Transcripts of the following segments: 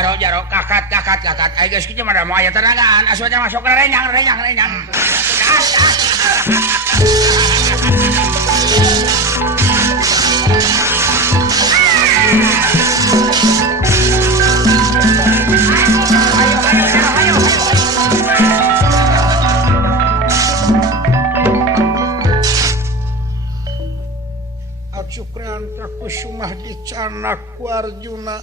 jaro kakat ayo guys kita mau aya tenagaan aswanya masuk ke renyang Cukran Prakusumah dicanak ku Arjuna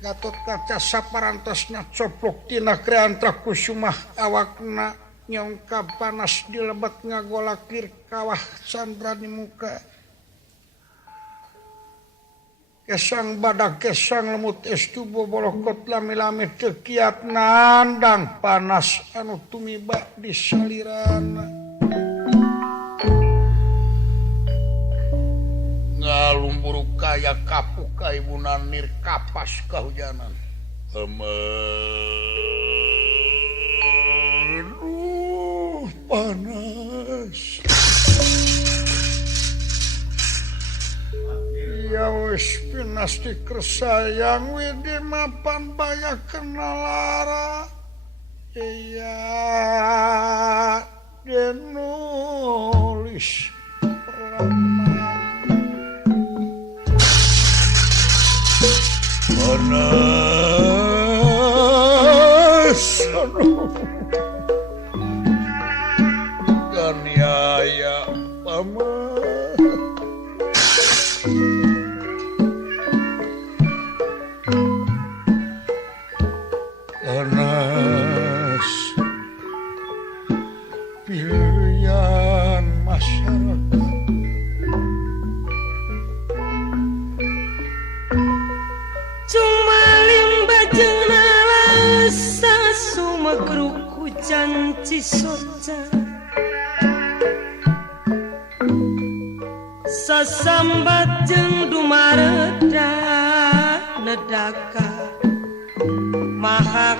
Gatot Kaca saparantosna coplok tina krean Prakusumah awakna nyongka panas dilebet ngagolakir kawah Chandra di muka kesang badak kesang lemut estu bobolokot lami-lami tekiat nandang panas anu tumiba di salirana lumpur kaya kapuk kaibunan nir kapas kahujanan panas ya wis pinasti kersayang widi mapan baya kenalara iya denulis panas ganiaya panas pilihan masyarakat janji soca sasambat jeung dumareda nedaka mahakawasa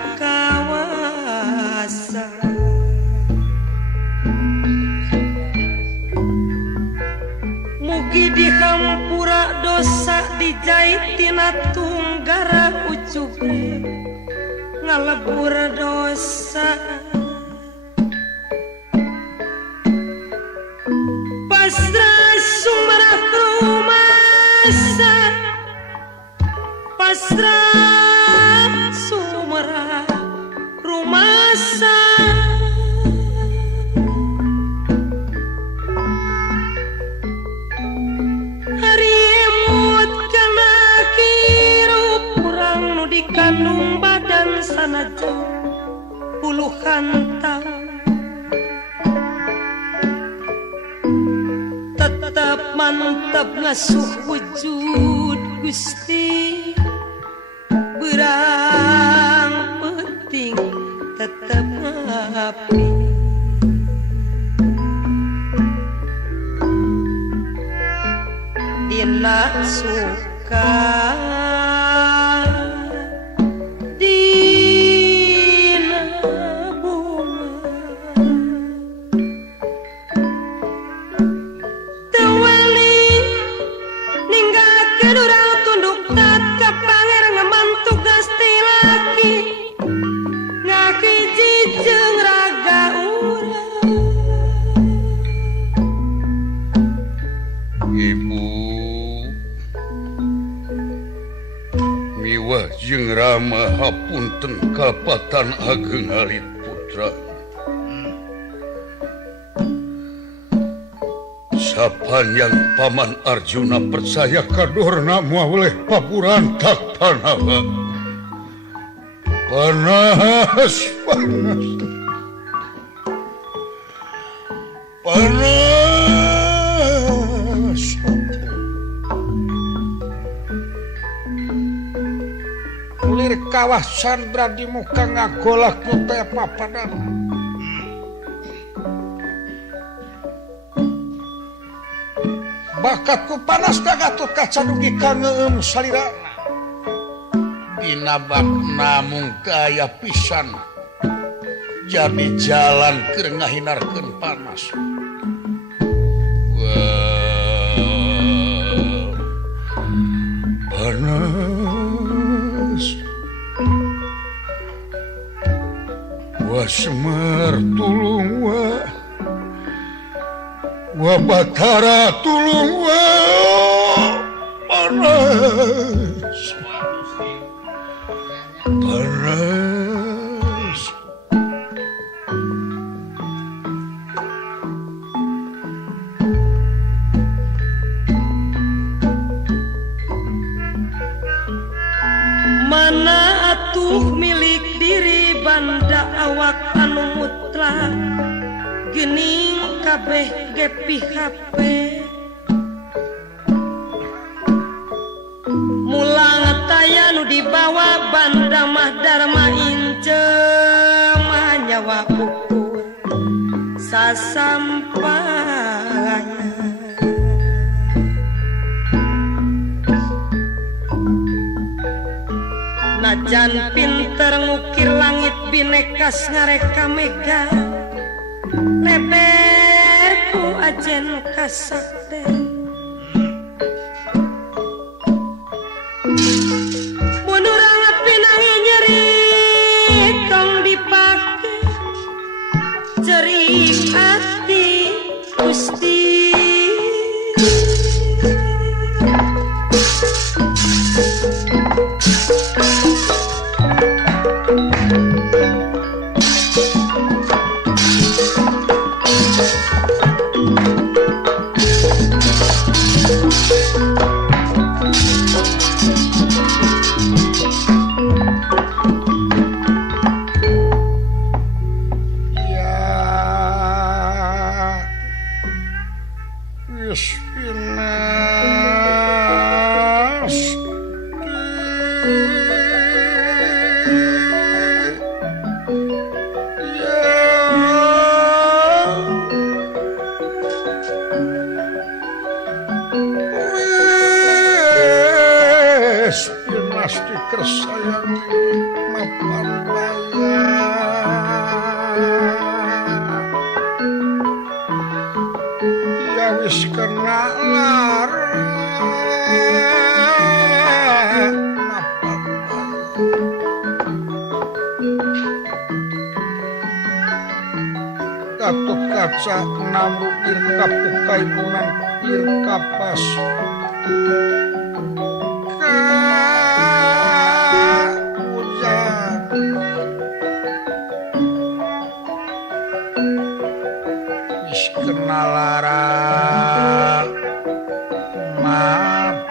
mugi dihampura dosa dijait tina tunggara ucupe ngalebur dosa pasrah sumrah rumasa pasrah sumrah rumasa hari emut kana kirup urang nu dikandung badan sanajan puluhan tahun tetap mantap ngasuh wujud Gusti berang penting tetap api dina suka Rama hapunten kapatan ageng alit putra sapanjang paman Arjuna percaya kadorna moal oleh papuran tak panawa panas kawah Chandra di muka ngagolak teh papadan bakatku panas Gatot Kaca dugi ka ngeueum salirana dina bakna mung kaya pisan jadi jalan keur ngahinarkeun panas panas Semar tulung wa Batara tulung panas mana atuh milik diri banda awak anu mutlak gening kabeh ge PHP mulang taya nu dibawa banda mah Dharma ince mah nyawa ukur sasampanya najan pinter ngukir langit binekas ngareka mega lebeku ajen kasakte munurang pinangi nyeri tong dipake cerik hati Gusti Katut kaca namu irka pukai punang irka pas ka hujan wis kenal lara mapan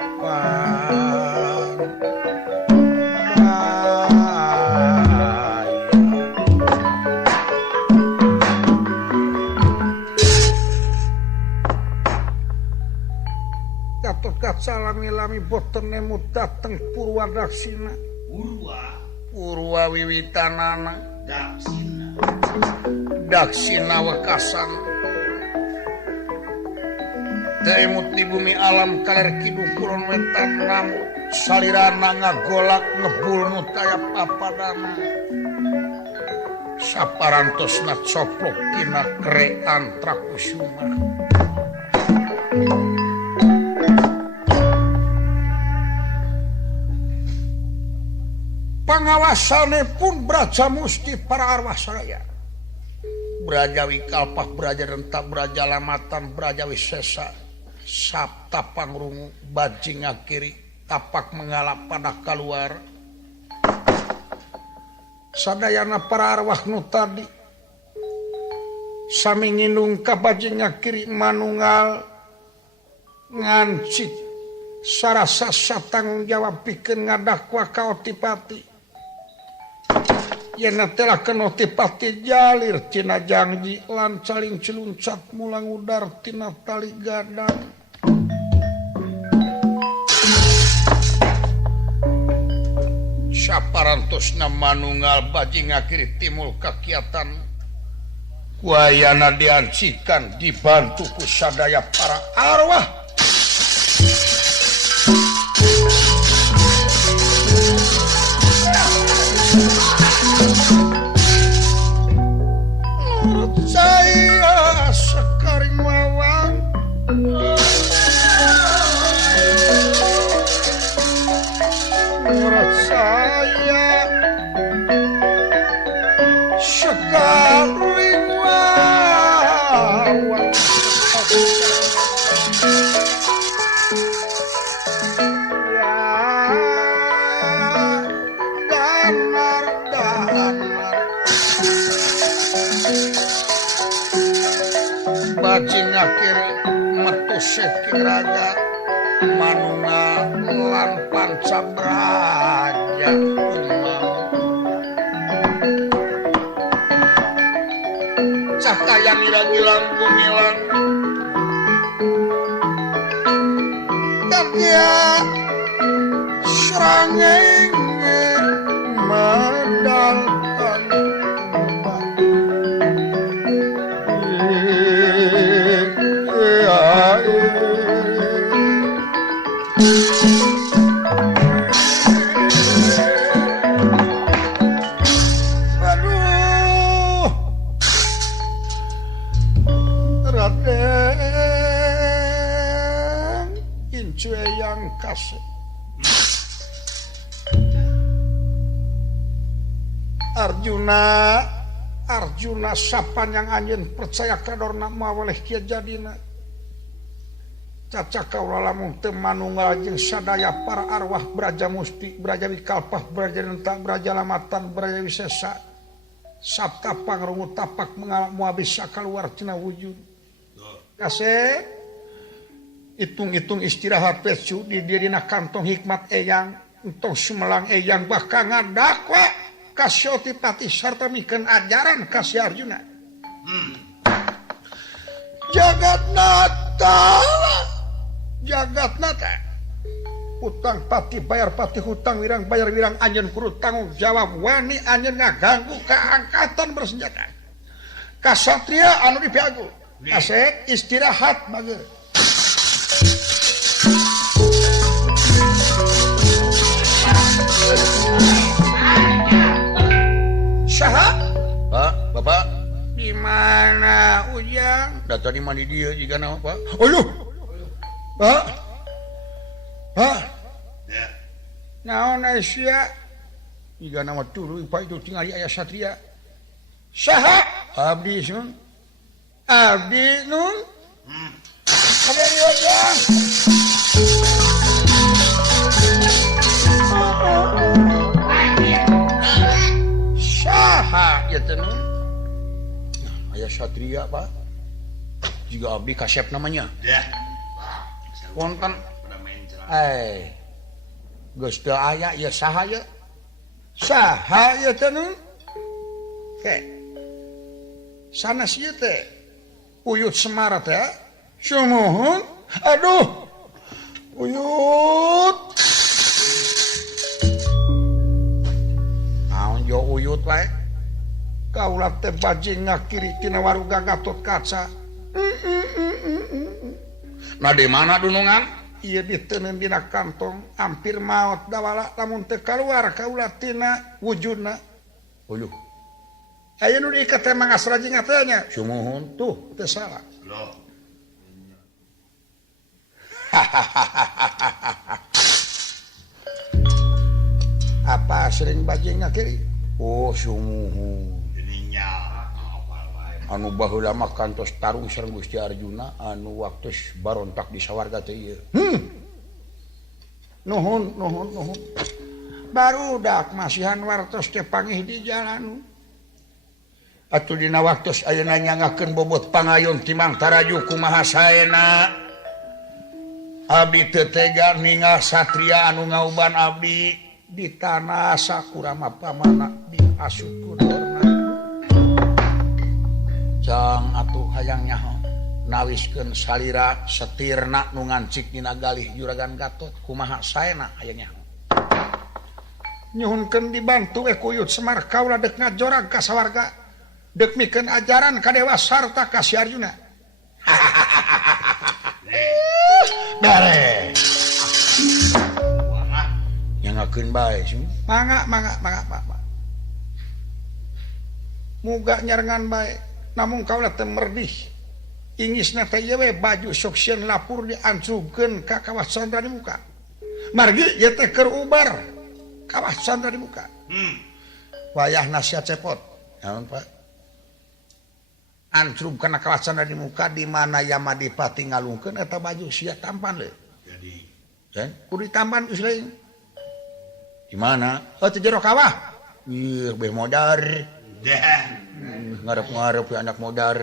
salami-lami boten nemu dateng Purwadaksina Purwa wiwitanana Daksina wekasan Daimut di bumi alam kaler kidung kulon wetan namu salirana ngagolak ngebul taya papadana saparantosna coplok kina krean trakusuma pangawasane pun Braja Musti para arwah saya Braja Wikalpah, Braja Renta, Braja Lamatan, Braja Wisesa Sabta Pangrungu, Bajing Akiri tapak mengalap pada keluar sadayana para arwah nu tadi sami nginung ka Bajing Akiri manunggal ngancik sarasa satanggung jawab pikeun ngadakwa ka Otipati yen telah kenoti pati jalir tina janji lan caling ciluncat mulang udar tina tali gadang saparantosna manunggal Bajing Akiri timul kakiatan kuayana diancikan dibantu ku sadaya para arwah saya sekaring wawang menurut saya sekaring Raga Manunga lan Pancabraja cahaya ngira-gilang gumilang dan dia serangeng medalkan aduh Raden Incu yang kasih Arjuna sapan yang anjeun percaya kadorna mawaleh kieu jadina caca kaula lamun teu manunggal jeung sadaya para arwah Braja Musti Braja Wikalpah Braja Denta Braja Lamatan Braja Wisesa sabta pangrungu tapak moal bisa kaluar tina wujud kasih hitung-hitung istirahat pecu di dirina kantong hikmat eyang entong sumelang eyang bahkan ngadakwa Kasyoti pati sarta mikeun ajaran ka si Arjuna. Jagatnata utang pati bayar pati hutang wirang bayar wirang anjeun kudu tanggung jawab wani anjeun ngaganggu kaangkatan bersenjata kasatria anu dipiagu asek istirahat bageus Saha? Bapak di mana Ujang? data di mana dia jika nama Pak? Aduh. Pak. Ya. Naon sia? Jika nama tuluy Pak itu tinggal aya satria. Saha? Abdi sun. Abdi nun. Kabari Ujang. Saha ya teh nun? Aya satria Pak. Jika abdi kasep namanya. Ya. Wonten geus teu aya ya saha ya? Saha ya teh nun? Ke. Sanes ieu teh. Uyut Semar teh. Sumuhun. Aduh. Uyut. Naon jo uyut wae? Kaula teh bajing ngakiri tina waruga Gatotkaca. Nah di mana dunungan? Ieu diteuneun dina kantong hampir maot dawala lamun teu kaluar kaula tina wujudna. Uyuh. Aya nu diiket teh mangas rajing teh nya. Sumuhun. Tuh, teu salah. Loh. Apa sering bajing ngakiri? Oh sumuhun. Jadinya Anu baheula mah kantos tarung sareng Gusti Arjuna anu waktos barontak di sawarga teh ieu. Nuhun. Barudak masihan wartos teh pangih di jalan. Atuh dina waktos ayeuna nyangakeun bobot pangayon timang taraju kumaha saena. Abdi teu tega ningal satria anu ngauban abdi Di tanah sakurama pamana di asukurna. Jang atuh hayang nyaho nawiskeun salira setirna nu ngancik dina galih Juragan Gatot kumaha saena hayang nyaho. Nyuhunkeun dibantu ku Uyut Semar kaula dek ngajorag ka sawarga dek mikeun ajaran ka Dewa sarta ka si Arjuna. Bare nyangakeun bae sih. Mangga. Muga nyarengan bae. Namun kaula teu merdih. Ingisna teh ieu we baju sok sieun lapur diancurkeun ka kawah Candra di muka. Margi ieu teh keur ubar kawah Candra di muka. Wayahna sia cepot. Naon Pak? Ancrub kana kawah Candra di muka di mana Yamadipati ngalungkeun eta baju sia tampan le. jadi Kan? Kudu ditampan geus leuing. Di mana? Teu jero kawah. Ih, beh modar. dah Ngarep-ngarep ya anak modar.